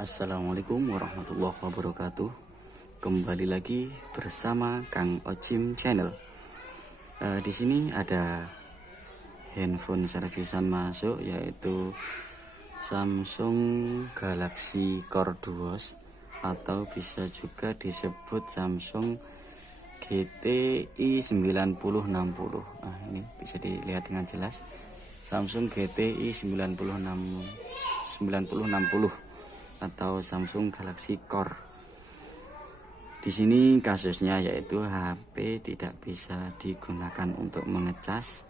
Assalamualaikum warahmatullahi wabarakatuh. Kembali lagi bersama Kang Ocim Channel. Di sini ada handphone servisan masuk, yaitu Samsung Galaxy Core Duos atau bisa juga disebut Samsung GTI 9060. Ini bisa dilihat dengan jelas, Samsung GTI 9060 atau Samsung Galaxy Core. Di sini kasusnya yaitu HP tidak bisa digunakan untuk mengecas,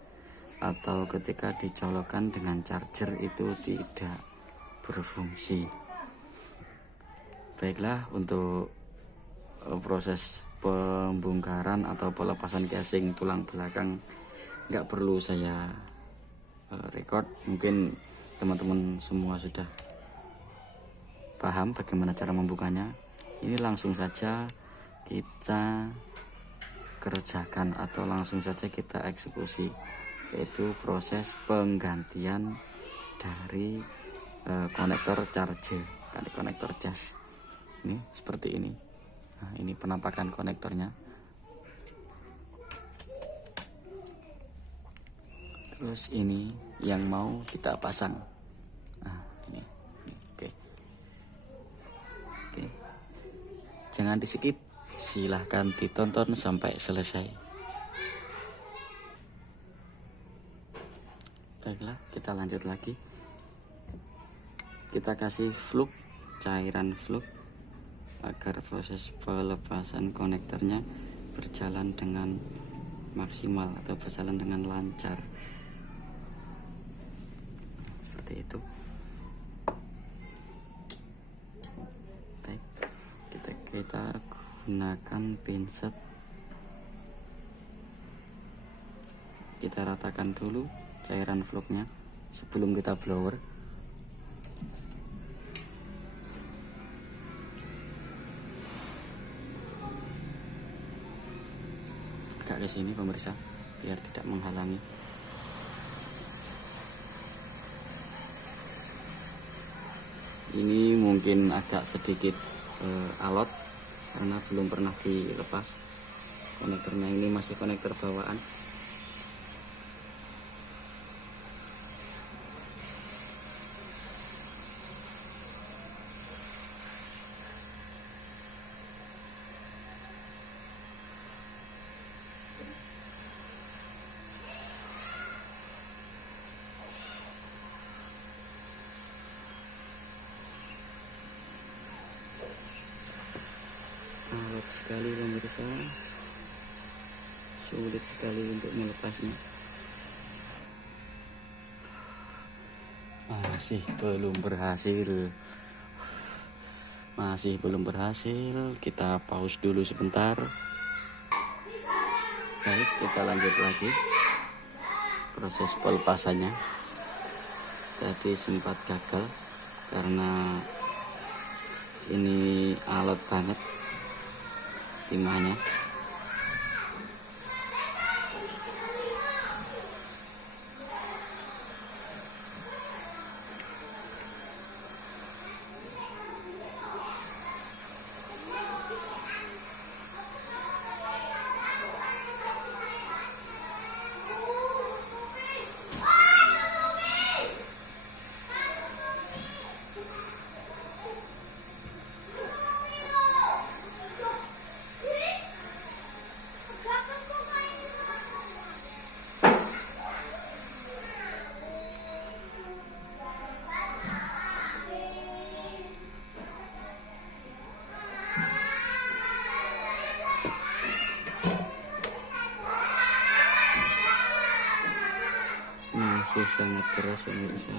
atau ketika dicolokkan dengan charger itu tidak berfungsi. Baiklah, untuk proses pembongkaran atau pelepasan casing tulang belakang nggak perlu saya record, mungkin teman-teman semua sudah paham bagaimana cara membukanya. Ini langsung saja kita kerjakan atau langsung saja kita eksekusi, yaitu proses penggantian dari konektor charger, konektor cas. Ini seperti ini. Nah, ini penampakan konektornya. Terus ini yang mau kita pasang. Nah, ini. Oke. Jangan di skip, silahkan ditonton sampai selesai. Baiklah, kita lanjut lagi. Kita kasih flux, cairan flux, agar proses pelepasan konektornya berjalan dengan maksimal atau berjalan dengan lancar. Seperti itu. Baik, kita gunakan pinset. Kita ratakan dulu cairan fluxnya sebelum kita blower. Agak ke sini pemirsa, biar tidak menghalangi. Ini mungkin agak sedikit alot karena belum pernah dilepas. Konektornya ini masih konektor bawaan. Alot sekali pemirsa, sulit sekali untuk melepasnya. Masih belum berhasil. Kita pause dulu sebentar. Baik, kita lanjut lagi proses pelepasannya. Tadi sempat gagal karena ini alot banget timahnya. Masih sangat keras pemirsa.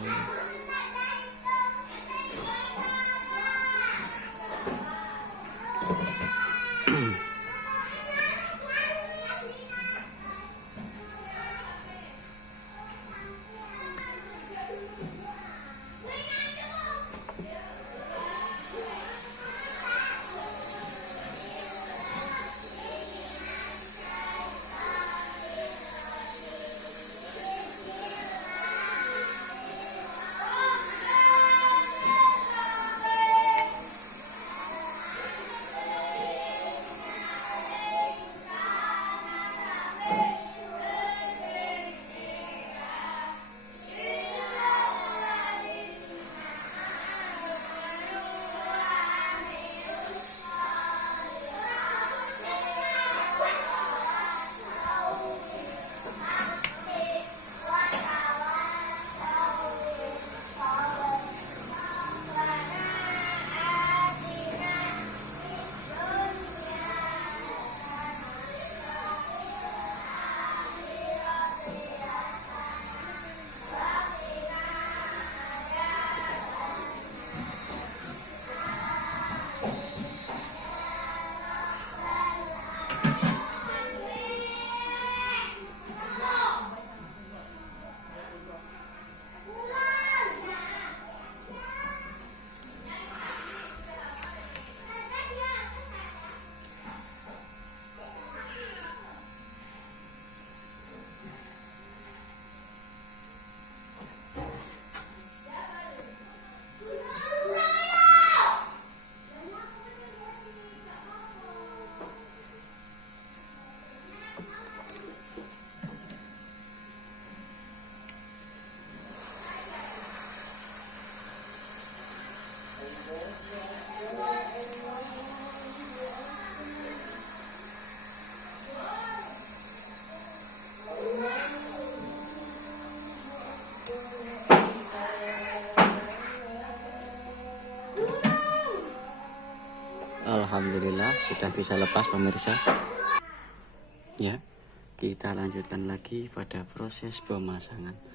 Alhamdulillah sudah bisa lepas pemirsa. Ya, kita lanjutkan lagi pada proses pemasangan.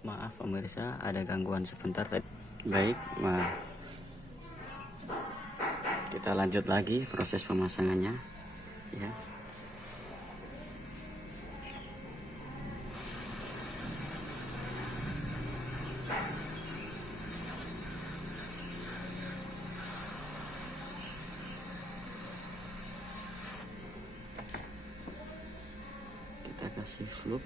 Maaf pemirsa, ada gangguan sebentar tadi. Baik, kita lanjut lagi proses pemasangannya ya. Kita kasih loop.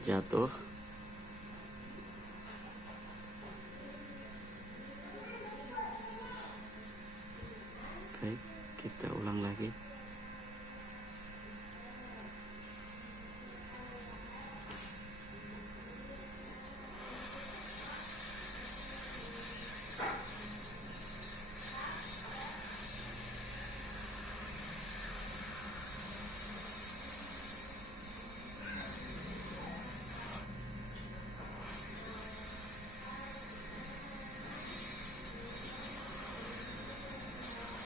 Jatuh. Baik, kita ulang lagi.